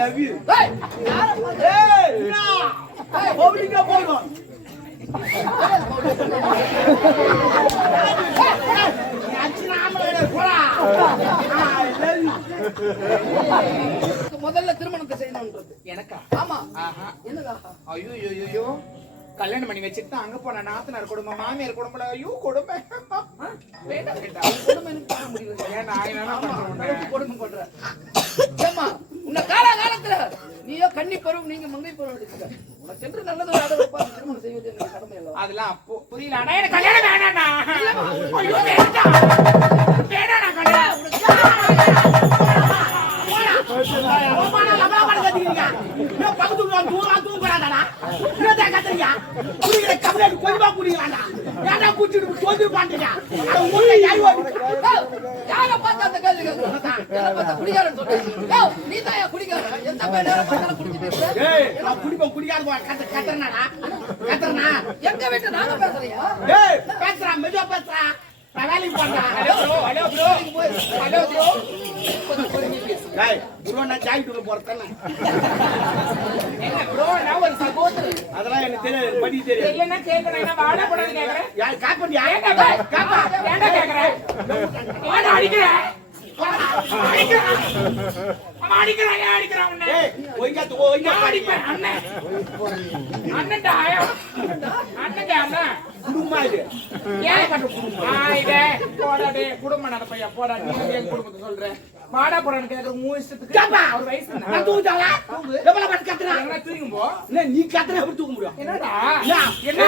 love you. Hey, பவுலிங்க போறோம். முதல்ல திருமணத்தை செய்யணும்ன்றது எனக்கா? ஆமா. என்னடா? ஐயோ கல்யாணம் பண்ணி வச்சுட்டு அங்க போன நாத்தனார் குடும்பம் மாமியார் குடும்பம் ஐயோ கொடுமை வேண்டாம் வேண்டாம் கொடுமை எனக்கு பண்ண முடியல. ஏன் நான் என்ன கொடுமை பண்ற ஏமா உன்னை காலத்துல நீயோ கன்னி பருவம் நீங்க மங்கை பருவம் எடுத்துக்க உனக்கு சென்று நல்லது ஒரு ஆடை வைப்பா திருமணம் செய்வது எங்க கடமை அல்ல. அதெல்லாம் அப்போ புரியல. ஆனா எனக்கு கல்யாணம் வேணாண்ணா. ஐயோ வேண்டாம் வேணாண்ணா கல்யாணம் எங்க வீட்டு நாங்க பேசுறியா பேசுறான் மெதுவா பேசுறான் வேலைக்கு பண்றான். ஹலோ ப்ரோ என்ன ப்ரோ நான் ஒரு சகோதரர் அதெல்லாம் எனக்கு தெரியாது படி தெரியாது. இல்லன்னா கேக்குறேன் என்ன வாடா போடான்னு கேக்குறேன். யார் காப்பி ஏன்டா கேக்குறேன்? வாடா அடிக்கிறேன் அடிக்கிறான் உன்னை. அடிப்பேன் அண்ணன் அண்ணன்டா அண்ணன் குடும்பமா இது ஏன் போடாடே குடும்பம் நடப்பையா போடா நீ என் குடும்பத்தை சொல்றேன் வாடா போடான்னு கேக்குற மூணு இஷ்டத்துக்கு அவர் வயசு என்ன தூங்கும் போ நீ கத்துற எப்படி தூக்க முடியும்? என்னடா என்ன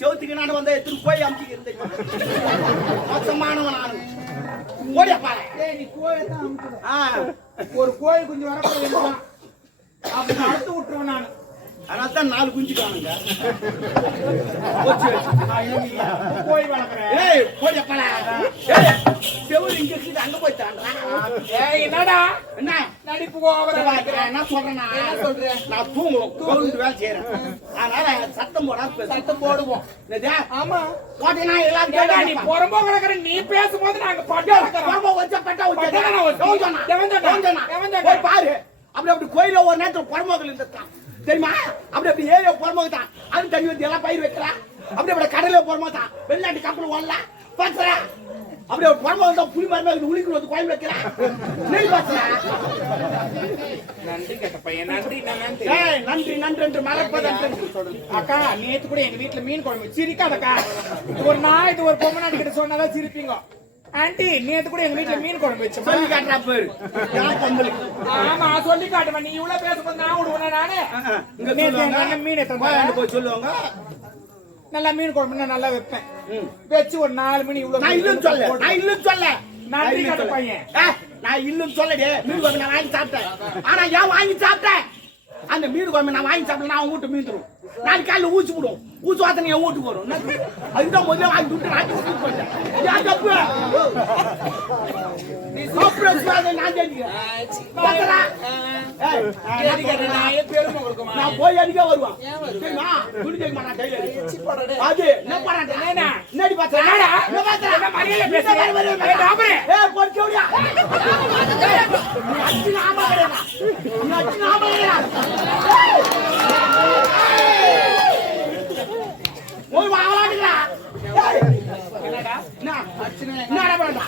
சௌத்துக்கு நான் வந்த எத்தனை போய் அமுச்சு மோசமானவன் நீ கோயில் ஒரு கோயில் குஞ்சு வரப்போ அப்படி அறுத்து விட்டுருவேன் நான். அதனால்தான் 4 குஞ்சு காணுங்க. கோயில் வளர்க்குறேன் அங்க போய் என்னடா என்ன நடிப்பு என்ன சொல்றேன் நான் தூங்குவோம் வேலை செய்யறேன். அதனால சத்தம் சத்தம் போடுவோம். ஆமா போட்டீங்கன்னா எல்லாரும் நீ புறம்போ கிடக்குற நீ பேசும்போது நாங்க பாரு அப்படி கோயில ஒரு நேரத்தில் புறம்போகல் இருந்துட்டான் தெரியுமா? அப்படி ஏரியா புறம்போகத்தான் அது தண்ணி வந்து எல்லாம் பயிர் வைக்கலாம். அப்படி கடல புறம்போகத்தான் வெளிநாட்டு கப்பல் ஓடலாம் பாத்துறேன். அப்படி ஒரு புறம்போகம் புளி மரம் உளிக்கு வந்து கோயில் வைக்கிறேன். நெல் பாத்துறேன். நன்றி கேட்ட பையன் நன்றி நன்றி நன்றி என்று மறப்பதற்கு அக்கா நேத்து கூட எங்க வீட்டுல மீன் குழம்பு சிரிக்காதக்கா. ஒரு நாய் இது ஒரு பொம்மை நாட்டிக்கிட்ட சொன்னாதான் சிரிப்பீங்க. ஆண்டி நேத்து கூட எங்க வீட்டுல மீன் குழம்பு வச்சு சொல்லி காட்டுறா பேரு. ஆமா சொல்லி காட்டுவேன். நீ இவ்வளவு பேசும்போது நான் விடுவேன் நானு. மீன் போய் சொல்லுவாங்க நல்லா மீன் குழம்பு நல்லா வைப்பேன். வச்சு ஒரு 4 மணி இவ்வளவு நான் இல்லன்னு சொல்ல நன்றி காட்ட பையன். நான் இல்லன்னு சொல்லடே. மீன் குழம்பு நான் வாங்கி சாப்பிட்டேன். ஆனா ஏன் வாங்கி சாப்பிட்டேன்? அந்த மீன் குழம்பு நான் வாங்கி சாப்பிட்டேன். நான் வீட்டு மீன் தரும் நாளைக்கு காலையில் ஊசி விடும். ஊசி வாசனை என் வீட்டுக்கு வரும். அதுதான் முதல்ல வாங்கி விட்டு நாட்டி ஊசி போட்டேன். நான் போய் அடிக்க வருவான். அது என்னடி பார்த்தா போய் வாங்கலாடுங்களா என்னடா என்னடா பண்ணா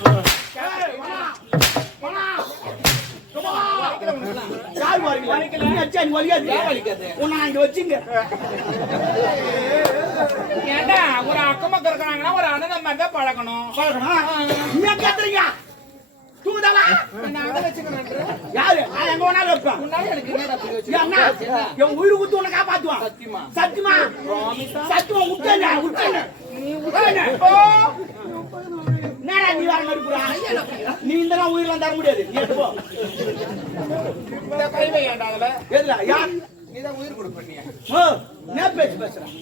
யார் வரீங்க நீ அச்சா நீ வலிக்காது உன்னை இங்க வச்சிங்க. ஏண்டா ஒரு அக்கமக்க இருக்கறாங்கன்னா ஒரு அண்ணன் மாதிரி தான் பழகணும். நீ கேக்குறீங்க தூதாளா நான் வச்சுக்கிறேன். யாரு நான் எங்க வேணாலும் வைப்பேன். முன்னாடி எனக்கு என்னடா என் உயிர் ஊத்து உன்னை காப்பாத்துவான். சத்தியமா சத்தியமா சத்தியமா விட்டேன் நீ விட்டேன். நேரா நீ வர நடிப்புறா. நீ இந்த உயிரெல்லாம் தர முடியாது. ஏத்து போ. இந்த கைவை ஏண்டா அதுல எதுல யார் நீதான் உயிர் கொடுப்பீங்க. நான் பேசுறேன்.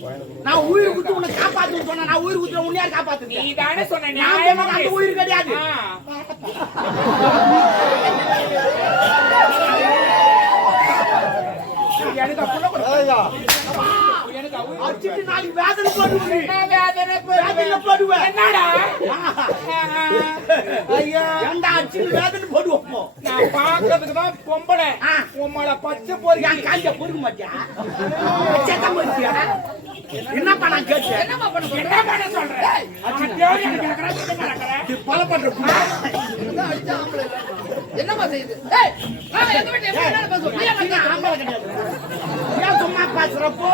நான் உயிர் குத்து உன்னை காப்பாத்துன்னு சொன்னா நான் உயிர் குத்துற உன்னை யார் காப்பாத்து? நீ தானே சொன்ன. நான் அந்த உயிர் கிடையாது. எனக்கு அப்படி எனக்கு அடிச்சிட்டு நாளைக்கு வேதனை போடுவேன். வேதனை போடுவேன். என்னடா ஐயா ஏன்டா அடிச்சு வேதனை போடுவோம். நான் பாக்குறதுக்கு தான் பொம்பளை உம்மள பச்சை போறீங்க என் காஞ்ச பொறுக்க மாட்டியா? சத்தம் போட்டியா? என்ன பண்ண கேட்டு? என்னமா பண்ண என்ன பண்ண சொல்றேன் பல பண்ற அடிச்சா ஆம்பளை இல்ல. என்னமா செய்யுது? ஏய், எங்க வீட்டுல எப்படி என்ன பேசுவோம்? நீ என்ன ஆம்பளை கிடையாது. ஏன் சும்மா பேசுறப்போ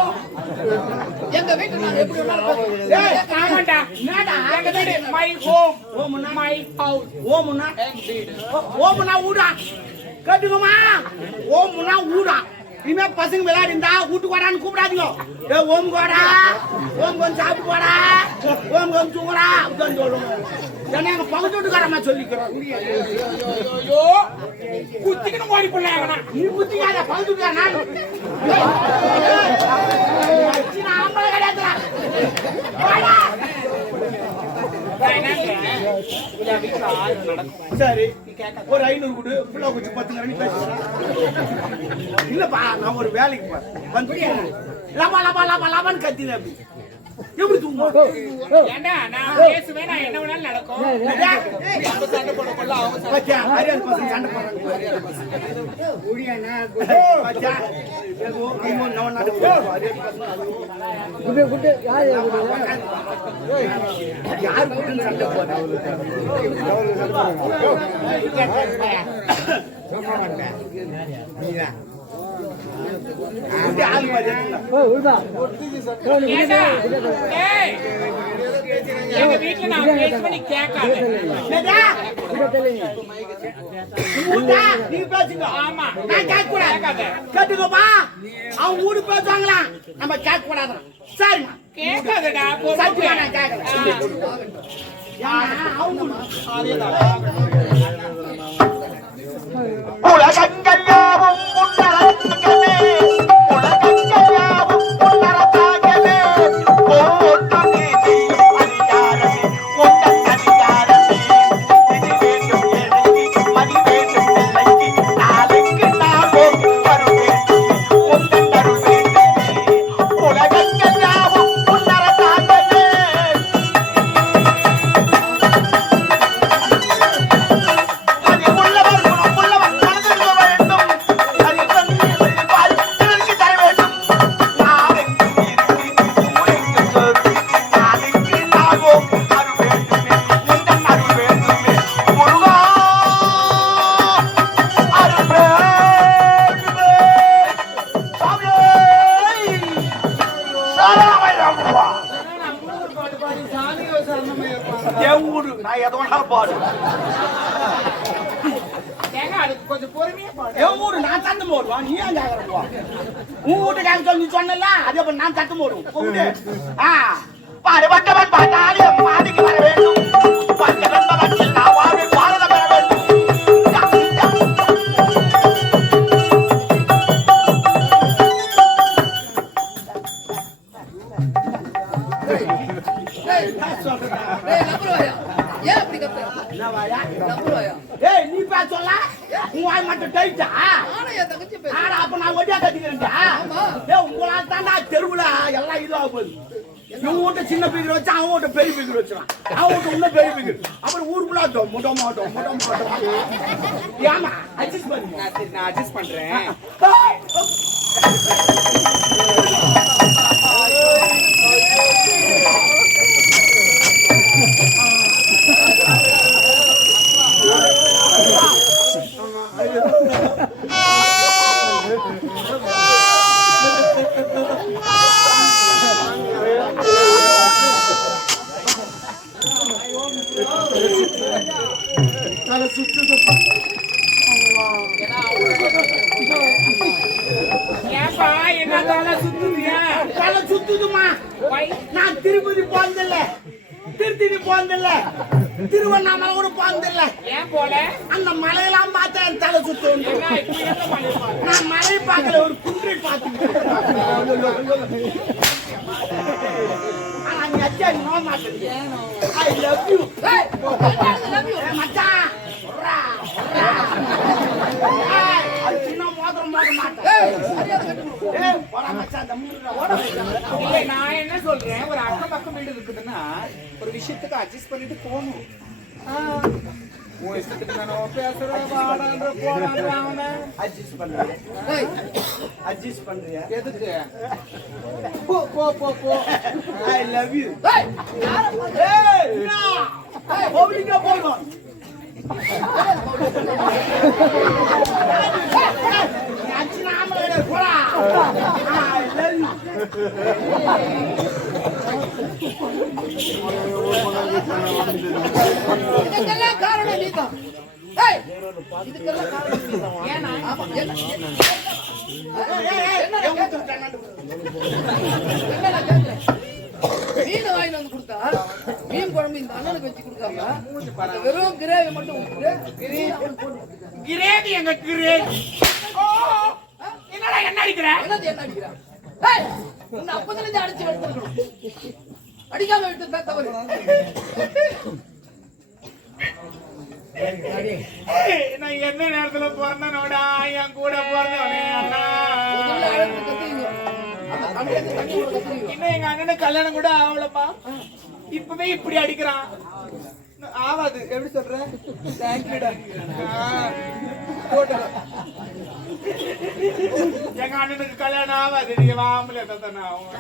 எங்க வீட்டுல நான் எப்படி வேணாலும் பேசுவேன். ஏய் ஆமாண்டா என்னடா எங்க வீடு மை ஹோம் ஓமுன்னா மை ஹவுஸ் ஓமுன்னா ஓமுன்னா ஊடா கேட்டுக்கோமா. ஓமுன்னா ஊடா. இனிமே பசங்க விளையாடிந்தா வீட்டுக்கு வாடான்னு கூப்பிடாதீங்க. ஏ ஓம் கோடா, ஓம் கொஞ்சம் சாப்பிட்டு போடா, ஓம் கொஞ்சம் தூங்குடா அப்படின்னு சொல்லுவோம். ஏன்னா எங்க பக்கத்து வீட்டுக்காரமா சொல்லிக்கிறோம். ஐயோ குத்திக்கணும் ஓடி போடலாம் நீ குத்திக்காத பக்கத்து வீட்டுக்காரனா ஆம்பளை கிடையாதுடா. சரி ஒரு 500 கொடு புள்ள குச்சி 10 கரண்டி பேசுறேன். இல்லப்பா நான் ஒரு வேலைக்கு போறேன் வந்து லபா லபா லபா லபான்னு கத்தினேன். அப்படி எப்படி தூங்குவோம்? ஏண்டா நான் பேசுவேன் நான் என்ன வேணாலும் நடக்கும் அவங்க சண்டை போடக்குள்ள அவங்க சண்டை பச்சா ஹரியார் பசங்க சண்டை போடுறாங்க. பச்சா ஏதோ நம்ம நம்ம நாட்டுக்கு ஹரியார் பசங்க யார் கூட்டு சண்டை போடுறாங்க? ஆள் மாதிரி ஏண்டா ஏய் எங்க வீட்ல நான் பேசுவேன் நீ கேட்காத நீ பேசுங்க. ஆமா நான் கேட்க கூடாது. கேட்டுக்கோப்பா. அவங்க வீடு பேசுவாங்களா நம்ம கேட்க கூடாது. சரிம்மா கேட்காதடா சத்தியா நான் கேட்கல. அவங்க உலகங்கள்யாவும் உன்னரத்தாகவே உலகங்கள்யாவும் உன்னரத்தாகவே ஓட்டு நீதி அதிகாரமே உந்தன் அதிகாரமே இது வேண்டும் எனக்கு மதி வேண்டும் பிள்ளைக்கு நாளைக்கு நாளும் வரும் வேண்டும் உந்தன் அருள் வேண்டுமே உலகங்கள்யாவும் உன்னரத்தாகவே அதில் உள்ளவர் குணம் உள்ளவர் மனதில் வேண்டும் அதில் தண்ணீர் பால் பிறருக்கு தர வேண்டும் நாளைக்கு இருக்கு ஊரைக்கு சொல் நாளைக்கு நாகும் அருள் வேண்டுமே உந்தன் அருள் வேண்டுமே முருகா அருள் வேண்டுமே சாமியே சரணமையப்பா என் ஊரு நான் எதை வேணாலும் பாடு. ஏங்க அதுக்கு கொஞ்சம் பொறுமையா பாடு என் ஊரு நான் சத்தம் போடுவான். நீ ஏன் கேட்கறப்போ உன் வீட்டுக்காரங்க சொல்லி சொன்னல அதே போல நான் சத்தம் போடுவோம். பாடுபட்டவன் பார்த்தாலே மாடிக்கு வர வேண்டும் பஞ்சவன் நான் வாழ்வில் பாரத பெற வேண்டும் நம்புவாயா? ஏன் அப்படி கத்துற? என்னவாயா? நம்புவாயா? ஏய் நீ பேச சொல்ல உன் வாய் மட்டும் டைட்டா? நானும் என் தங்கச்சி பேசுறேன். ஆனா அப்ப நான் ஒட்டியா கட்டிக்கிறேன்டா. ஏய் உங்களா தாண்டா தெருவுல எல்லாம் இதுவாக போகுது. இவன் வீட்டை சின்ன பீக்கர் வச்சு அவன் வீட்டை பெரிய பீக்கர் வச்சுறான். அவன் வீட்டை இன்னும் பெரிய பீக்கர். அப்புறம் ஊருக்குள்ள முட்டை மாட்டோம் முட்டை மாட்டோம். ஏமா அட்ஜஸ்ட் பண்ணி நான் அட்ஜஸ்ட் பண்றேன் ஏப்பா என்ன சுத்துதியா தலை சுத்துதுமா. நான் திருப்பதி போனதில்ல, திருத்தணி போனதில்ல, திருவண்ணாமலை கூட போனதில்ல. ஏன் போல அந்த மலையெல்லாம் பார்த்தா என் தலை சுத்தும். என்ன இப்படி என்ன பண்ணிருப்பாங்க நான் மலை பார்க்கல ஒரு குன்றை பார்த்துக்கிட்டேன். ஆனா நீ அச்சா நோ மாட்டேங்க. I love you. மச்சான் உர்ரா, உர்ரா. ஏய், அது சின்ன மோதிரம் போட மாட்டேன். ஏய், போடா மச்சான், அந்த மூணுடா, ஓட மச்சான். இல்ல நான் என்ன சொல்றேன் ஒரு அக்கம் பக்கம் வீடு இருக்குதுன்னா ஒரு விஷயத்துக்கு அட்ஜஸ்ட் பண்ணிட்டு போகணும். உன் இஷ்டத்துக்கு நான் பேசுறேன், வாடான்ற போடான்ற அவனை அட்ஜஸ்ட் பண்றியா? ஏய், அட்ஜஸ்ட் பண்றியா? எதுக்கு? போ போ போ போ. I love you. ஏய், யாரை பார்த்து- ஏய் என்ன? பவுலிங்கா போறோம். அச்சினா ஆமல போடா. I love you. இதுக்கெல்லாம் காரணம் நீதான். ஏய், இதுக்கெல்லாம் காரணம் நீதான். ஏன்னா, ஆமா, என்ன- ஏய் என்னடா கேக்குறேன்? மீன் வாங்கிட்டு வந்து கொடுத்தா மீன் குழம்பு இந்த அண்ணனுக்கு வச்சு கொடுக்காம அந்த வெறும் கிரேவி மட்டும் ஊத்திட்டு அவனுக்கு போட்டு கொடுத்துட்டாங்க. கிரேவி எங்க கிரேவி? ஓ, என்னடா என்ன அடிக்கிற? என்னது என்ன அடிக்கிறான்? ஏய், உன்னை அப்பத்துல இருந்து அடிச்சு எடுத்துக்கணும். அடிக்காம விட்டு தவறு. ஏய், நான் என்ன நேரத்துல பிறந்தனோடா, என் கூட பிறந்தவனே அண்ணா. முதல்ல அழுத்து கத்துறீங்க. அந்த கண்ணுல தண்ணி கூட கத்துறீங்க. இன்னும் எங்க அண்ணனுக்கு கல்யாணம் கூட ஆகலப்பா, இப்பவே இப்படி அடிக்கிறான். ஆவாது. எப்படி சொல்ற? தேங்க்யூடா. போட்டு எங்க அண்ணனுக்கு கல்யாணம் ஆகாது, நீங்க வாமல தானே ஆகும்.